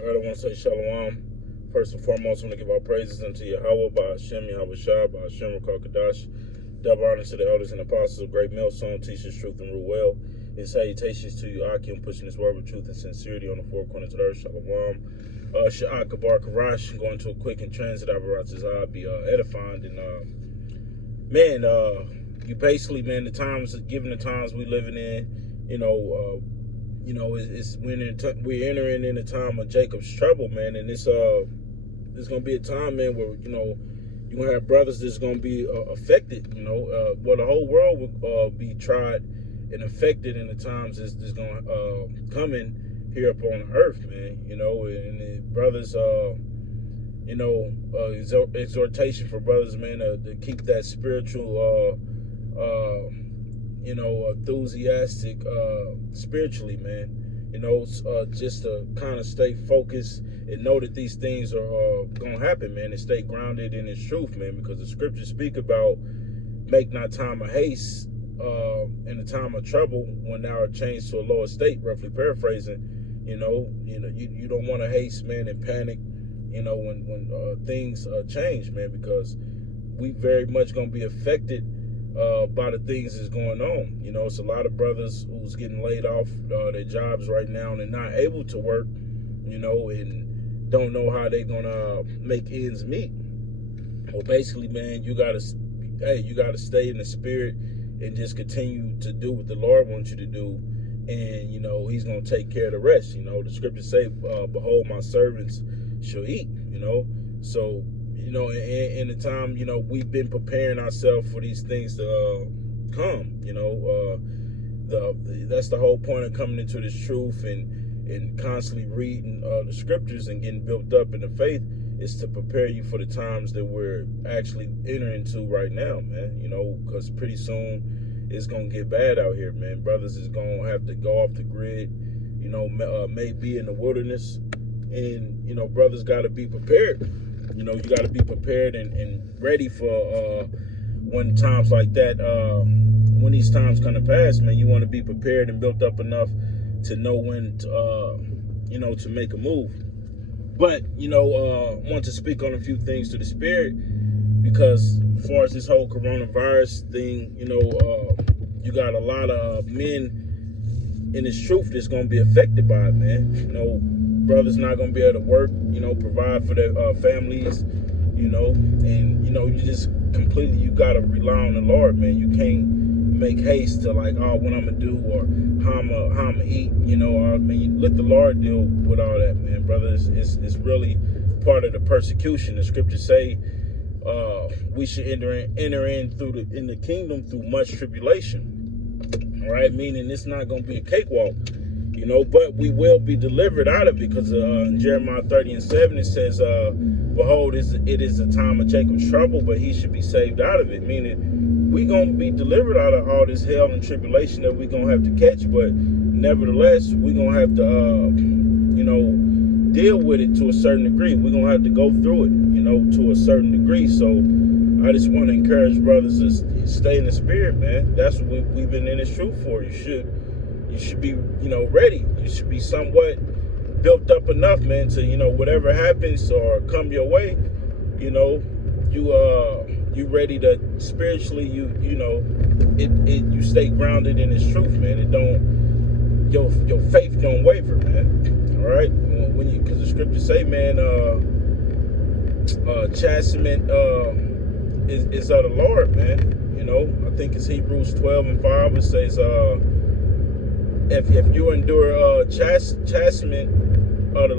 All right, I want to say shalom. First and foremost, I want to give our praises unto Yahweh, by Hashem, Yahweh Shah, by Hashem, Rakakadash. Double honor to the elders and apostles of Great Millstone, teaches truth and rule well. And salutations to you, Akim, pushing this word with truth and sincerity on the four corners of the earth. Shalom. Sha'ak Kabar Karash, going to a quick and transit Avaratazah, be edifying. And, you basically, man, given the times we living in, it's when we're entering in a time of Jacob's trouble, man, and it's gonna be a time, man, where you're gonna have brothers that's gonna be affected. The whole world will be tried and affected in the times that's gonna come in here upon earth, man. And the brothers, exhortation for brothers, man, to keep that spiritual enthusiastic spiritually, man. Just to kind of stay focused and know that these things are gonna happen, man, and stay grounded in its truth, man, because the scriptures speak about make not time of haste in the time of trouble when thou art changed to a lower state, roughly paraphrasing. You don't want to haste, man, and panic, when things change, man, because we very much gonna be affected by the things that's going on. It's a lot of brothers who's getting laid off their jobs right now and not able to work, and don't know how they're gonna make ends meet. Well, basically, man, you gotta stay in the spirit and just continue to do what the Lord wants you to do, and He's gonna take care of the rest. The scriptures say, "Behold, my servants shall eat." So. In the time, we've been preparing ourselves for these things to come. That's the whole point of coming into this truth and constantly reading the scriptures and getting built up in the faith, is to prepare you for the times that we're actually entering into right now, man. Because pretty soon it's gonna get bad out here, man. Brothers is gonna have to go off the grid, maybe in the wilderness, and brothers got to be prepared. You got to be prepared and ready for when times like that, when these times come to pass, man. You want to be prepared and built up enough to know when to make a move. But, want to speak on a few things to the spirit, because as far as this whole coronavirus thing, you got a lot of men in this truth that's going to be affected by it, man. Brothers not gonna be able to work, provide for their families, and you just completely, you gotta rely on the Lord, man. You can't make haste to what I'm gonna do or how I'm gonna eat, you let the Lord deal with all that, man, brothers. It's really part of the persecution. The scriptures say we should enter in in the kingdom through much tribulation. All right, meaning it's not gonna be a cakewalk. But we will be delivered out of it, because in Jeremiah 30:7 it says, "Behold, it is a time of Jacob's trouble, but he should be saved out of it." Meaning, we gonna be delivered out of all this hell and tribulation that we gonna have to catch, but nevertheless, we gonna have to, deal with it to a certain degree. We're gonna have to go through it, to a certain degree. So I just want to encourage brothers to stay in the spirit, man. That's what we've been in this truth for. You should be, ready. You should be somewhat built up enough, man, to, whatever happens or come your way, you ready to spiritually, you stay grounded in this truth, man. Your faith don't waver, man. All right, because the scriptures say, man, chastisement is of the Lord, man. I think it's Hebrews 12:5. It says, if you endure chastisement of the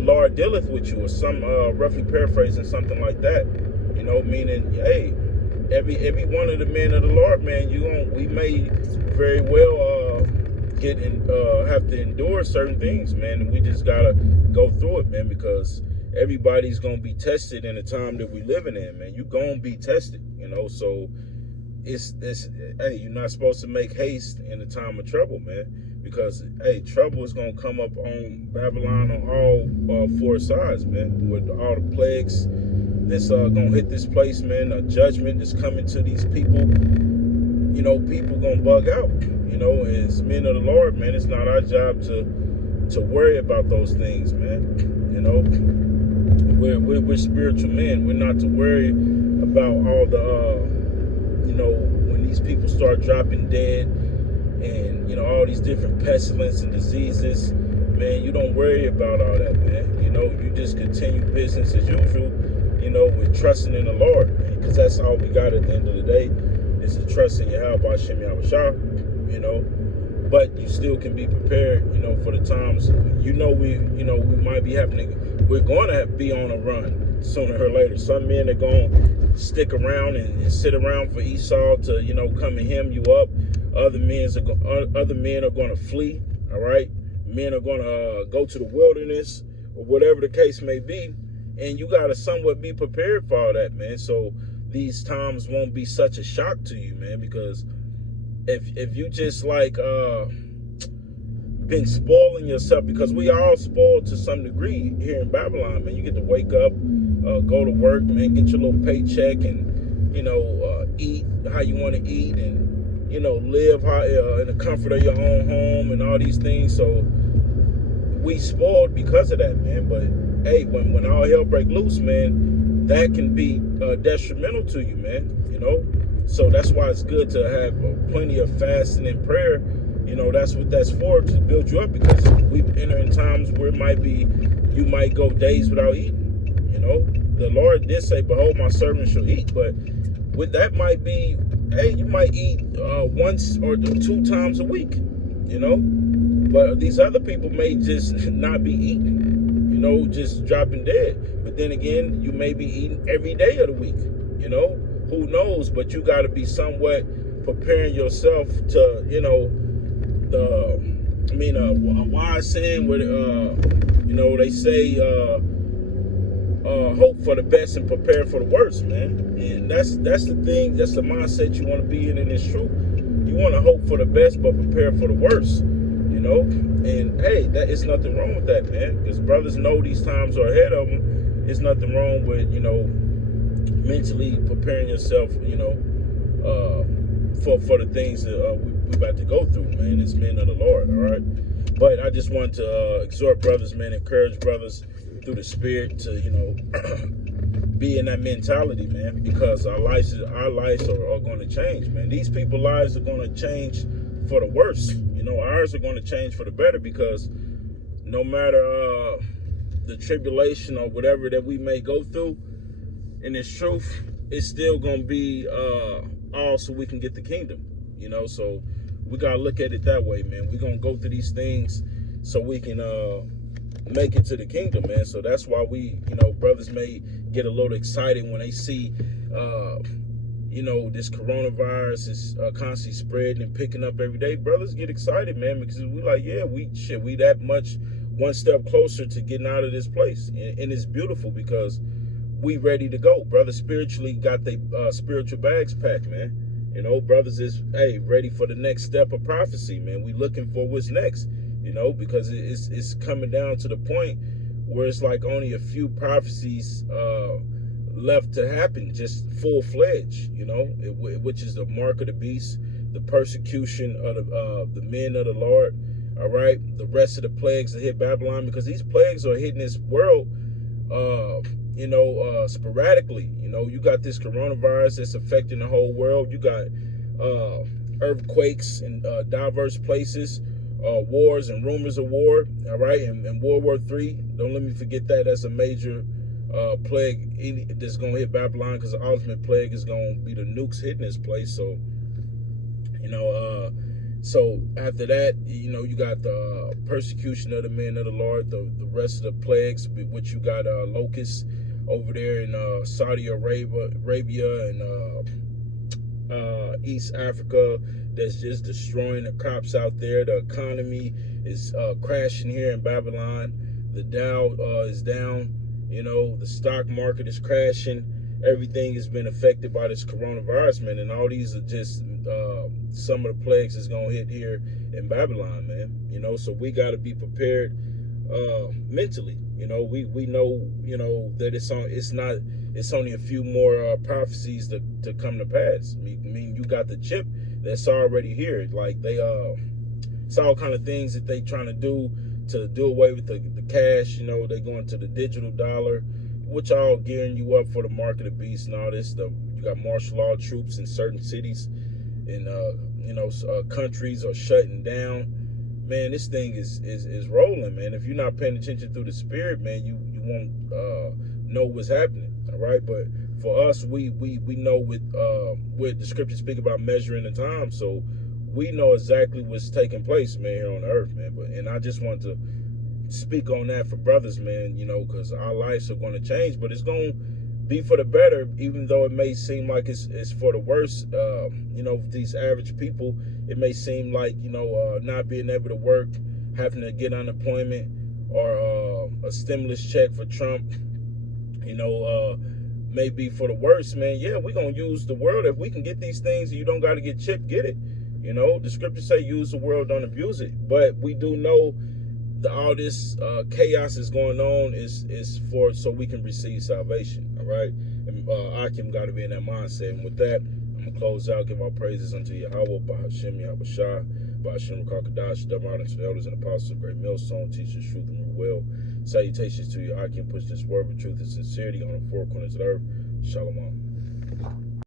Lord dealeth with you, or some roughly paraphrasing something like that. Meaning, hey, every one of the men of the Lord, man, we may very well have to endure certain things, man, and we just gotta go through it, man, because everybody's gonna be tested in the time that we living in, man. You gonna be tested, so. Hey, you're not supposed to make haste in the time of trouble, man, because trouble is gonna come up on Babylon on all four sides, man, with all the plagues that's gonna hit this place, man. A judgment that's coming to these people. People gonna bug out. As men of the Lord, man, it's not our job to to worry about those things, man. You know, we're spiritual men. We're not to worry about all the when these people start dropping dead, and all these different pestilence and diseases. Man, you don't worry about all that, man. You just continue business as usual, with trusting in the Lord, because that's all we got at the end of the day, is to trust in Yahweh Hashem Yahushua, but you still can be prepared, for the times, we might be we're going to be on a run sooner or later. Some men are going to stick around and sit around for Esau to, come and hem you up. Other men are going to flee, all right? Men are going to go to the wilderness or whatever the case may be. And you got to somewhat be prepared for all that, man. So these times won't be such a shock to you, man, because if you just been spoiling yourself, because we are all spoiled to some degree here in Babylon, man. You get to wake up, go to work, man, get your little paycheck and, eat how you want to eat and, live in the comfort of your own home and all these things. So we spoiled because of that, man. But hey, when all hell break loose, man, that can be detrimental to you, man. So that's why it's good to have plenty of fasting and prayer. That's what that's for, to build you up, because we enter in times where you might go days without eating. The Lord did say, "Behold, my servant shall eat," but with that might be, hey, you might eat once or 2 times a week. But these other people may just not be eating, just dropping dead. But then again, you may be eating every day of the week, who knows? But you got to be somewhat preparing yourself to, a wise saying where, they say, hope for the best and prepare for the worst, man. And that's the thing, that's the mindset you want to be in this truth. You want to hope for the best, but prepare for the worst. And hey, that is nothing wrong with that, man, because brothers know these times are ahead of them. There's nothing wrong with, mentally preparing yourself, for the things that we're about to go through, man, as men of the Lord, all right? But I just want to exhort brothers, man, encourage brothers through the Spirit to, be in that mentality, man, because our lives are going to change, man. These people's lives are going to change for the worse. Ours are going to change for the better, because no matter the tribulation or whatever that we may go through in this truth, it's still going to be all so we can get the kingdom, so we got to look at it that way, man. We're going to go through these things so we can make it to the kingdom, man. So that's why we, brothers may get a little excited when they see this coronavirus is constantly spreading and picking up every day. Brothers get excited, man, because we like, yeah, we that much one step closer to getting out of this place. And it's beautiful because we ready to go. Brothers spiritually got their spiritual bags packed, man. Brothers is, hey, ready for the next step of prophecy, man. We looking for what's next, because it's coming down to the point where it's like only a few prophecies left to happen, just full-fledged, which is the mark of the beast, the persecution of the men of the Lord, all right, the rest of the plagues that hit Babylon, because these plagues are hitting this world, sporadically. You got this coronavirus that's affecting the whole world. You got earthquakes in diverse places, wars and rumors of war, all right, and World War III. Don't let me forget that. That's a major plague that's going to hit Babylon, because the ultimate plague is going to be the nukes hitting this place. So, so after that, you got the persecution of the men of the Lord, the rest of the plagues, which you got locusts over there in Saudi Arabia and East Africa, that's just destroying the crops out there. The economy is crashing here in Babylon. The Dow is down. The stock market is crashing. Everything has been affected by this coronavirus, man. And all these are just some of the plagues that's going to hit here in Babylon, man. So we got to be prepared mentally. We know, that it's only a few more prophecies to come to pass. I mean, you got the chip that's already here. Like it's all kind of things that they trying to do to do away with the cash. You know, they going to the digital dollar, which all gearing you up for the mark of the beast and all this stuff. You got martial law troops in certain cities, and countries are shutting down. Man, this thing is rolling, man. If you're not paying attention through the spirit, man, you won't know what's happening. All right, but for us, we know with the scriptures speak about measuring the time, so we know exactly what's taking place, man, here on the earth, man. And I just want to speak on that for brothers, man, you know, because our lives are going to change, but it's going to be for the better, even though it may seem like it's for the worse. These average people, it may seem like, not being able to work, having to get unemployment, or a stimulus check for Trump, may be for the worst, man. Yeah, we're going to use the world. If we can get these things, you don't got to get chipped, get it. The scriptures say use the world, don't abuse it. But we do know that all this chaos is going on is for so we can receive salvation, all right? And Akim got to be in that mindset. And with that, I'm going to close out, give our praises unto Yahweh, Bahashem, Yahweh Shah, Bahashem, Kakadash, double honor to the elders and apostles of Great Millstone, teachers, truth, and rule well. Salutations to you, Akim, push this word with truth and sincerity on the four corners of the earth. Shalom.